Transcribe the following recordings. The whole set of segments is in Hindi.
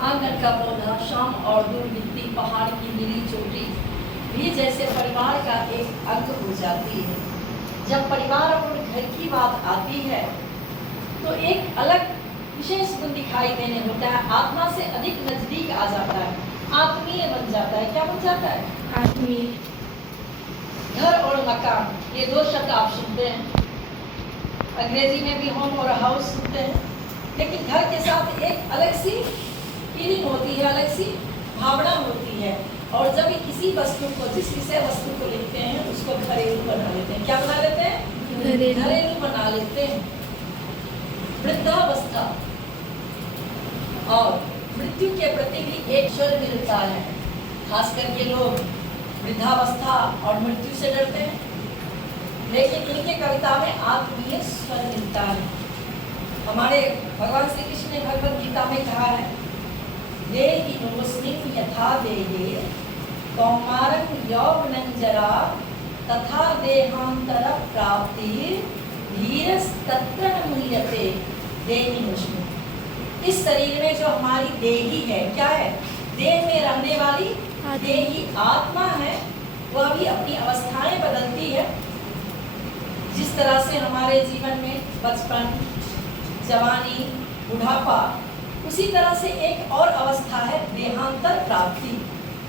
आंगन का पौधा, शाम और दूर दिखती पहाड़ की नीली चोटी भी जैसे परिवार का एक अंग हो जाती है। जब परिवार और घर की बात आती है तो एक अलग विशेष गुण दिखाई देने होता है, आत्मा से अधिक नजदीक आ जाता है, आत्मीय बन जाता है। क्या बन जाता है? आत्मीय। घर और मकान, ये दो शब्द आप सुनते हैं, अंग्रेजी में भी होम और हाउस सुनते हैं, लेकिन घर के साथ एक अलग सी फीलिंग होती है, अलग सी भावना होती है। और जब किसी वस्तु को, जिस विषय वस्तु को लिखते हैं उसको घरेलू बना लेते हैं। क्या बना लेते हैं? घरेलू बना लेते हैं। वृद्धावस्था और मृत्यु के प्रति भी एक स्वर मिलता है। खास करके लोग वृद्धावस्था और मृत्यु से डरते हैं, लेकिन इनके कविता में आत्मीय स्वर मिलता है। हमारे भगवान श्री कृष्ण ने भगवद गीता में कहा है, देहिनोऽस्मिन् यथा देहे कौमारं यौवनं जरा तथा देहांतर प्राप्ति धीरस्तत्र न मुह्यते देहिनोऽस्मिन्। इस शरीर में जो हमारी देही है, क्या है? देह में रहने वाली देही आत्मा है, वह भी अपनी अवस्थाएं बदलती है। जिस तरह से हमारे जीवन में बचपन, जवानी, बुढ़ापा, उसी तरह से एक और अवस्था है देहांतर प्राप्ति,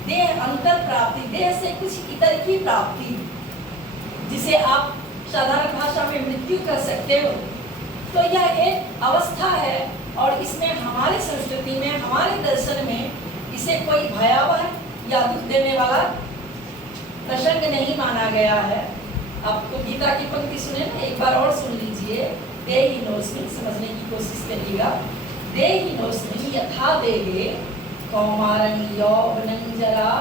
देह अंतर प्राप्ति, देह से कुछ इतर की प्राप्ति, जिसे आप साधारण भाषा में मृत्यु कह सकते हो। तो यह एक अवस्था है और इसमें हमारे संस्कृति में, हमारे दर्शन में इसे कोई भयावह या दुख देने वाला प्रसंग नहीं माना गया है। आपको गीता की पंक्ति सुने ना, एक बार और सुन लीजिए। देहिनोऽस्मिन्, समझने की कोशिश करिएगा। देहिनोऽस्मिन् यथा देहे कौमारं यौवनं जरा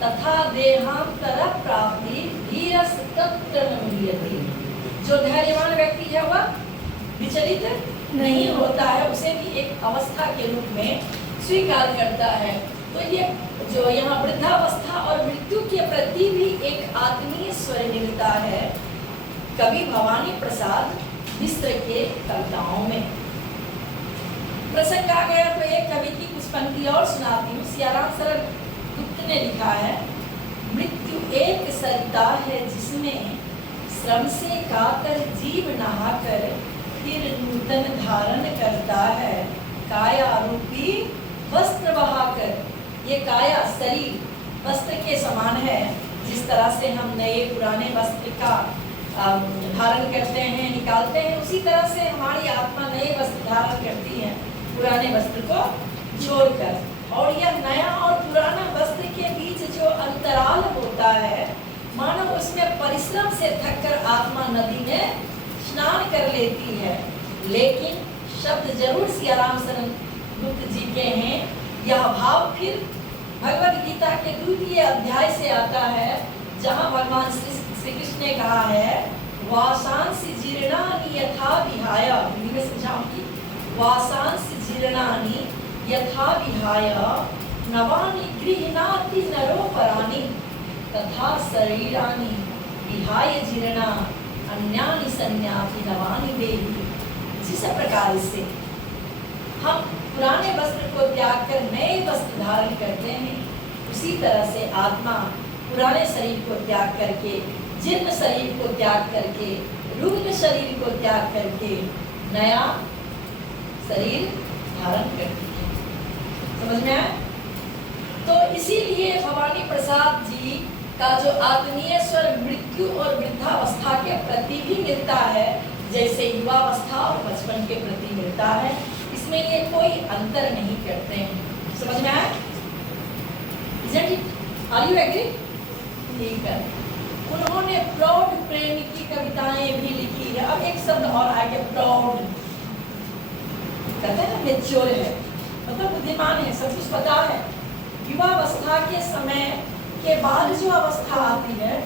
तथा देहांतर प्राप्ति धीरस्तत्र न मुह्यते। जो धैर्यवान व्यक्ति है वह विचलित नहीं होता है, उसे भी एक अवस्था के रूप में स्वीकार करता है। तो ये जो यहाँ वृद्धावस्था और मृत्यु के प्रति भी एक आत्मीय स्वर मिलता है कवि भवानी प्रसाद मिश्र के कविताओं में। प्रसंग आ गया तो एक कवि की कुछ पंक्ति और सुनाती हूँ। सियाराम शरण गुप्त ने लिखा है, मृत्यु एक सरिता है जिसमें श्रम से गाकर जीव नहाकर फिर नूतन धारण करता है, काया रूपी वस्त्र बहाकर। ये काया, शरीर वस्त्र के समान है। जिस तरह से हम नए पुराने वस्त्र का धारण करते हैं, निकालते हैं, उसी तरह से हमारी आत्मा नए वस्त्र धारण करती है पुराने वस्त्र को छोड़कर। और यह नया और पुराना वस्त्र के बीच जो अंतराल होता है, मानो उसमें परिश्रम से थककर आत्मा नदी में स्नान कर लेती है। लेकिन शब्द जरूर सियाराम शरण गुप्त जी के हैं। यह भाव फिर भगवद गीता के 2वें अध्याय से आता है, जहाँ भगवान श्री कृष्ण ने कहा है, वासांसि जीर्णानि यथा विहाय। हिंदी में समझाऊंगी। वासांसि जीर्णानि यथा विहाय नवानि गृह्णाति नरोपराणि तथा शरीराणि विहाय जीर्णा अन्यानि संन्याति नवानि देहि। जिस प्रकार से हम पुराने वस्त्र को त्याग कर नए वस्त्र धारण करते हैं, उसी तरह से आत्मा पुराने शरीर को त्याग करके, जीर्ण शरीर को त्याग करके, रुग्ण शरीर को त्याग करके नया शरीर धारण करती है। समझ में आया? तो इसीलिए भवानी प्रसाद जी का जो आत्मीय स्वर मृत्यु और वृद्धावस्था के प्रति भी मिलता है, जैसे युवावस्था और बचपन के प्रति मिलता है, इसमें ये कोई अंतर नहीं करते हैं। समझ में आया? Are you agree? ठीक है। उन्होंने प्रौढ़ प्रेम की कविताएं भी लिखी है। अब एक शब्द और आ गया, प्रौढ़। कहते हैं ना मेच्योर है, मतलब बुद्धिमान है, सब कुछ पता है। युवावस्था के समय के बाद जो अवस्था आती है,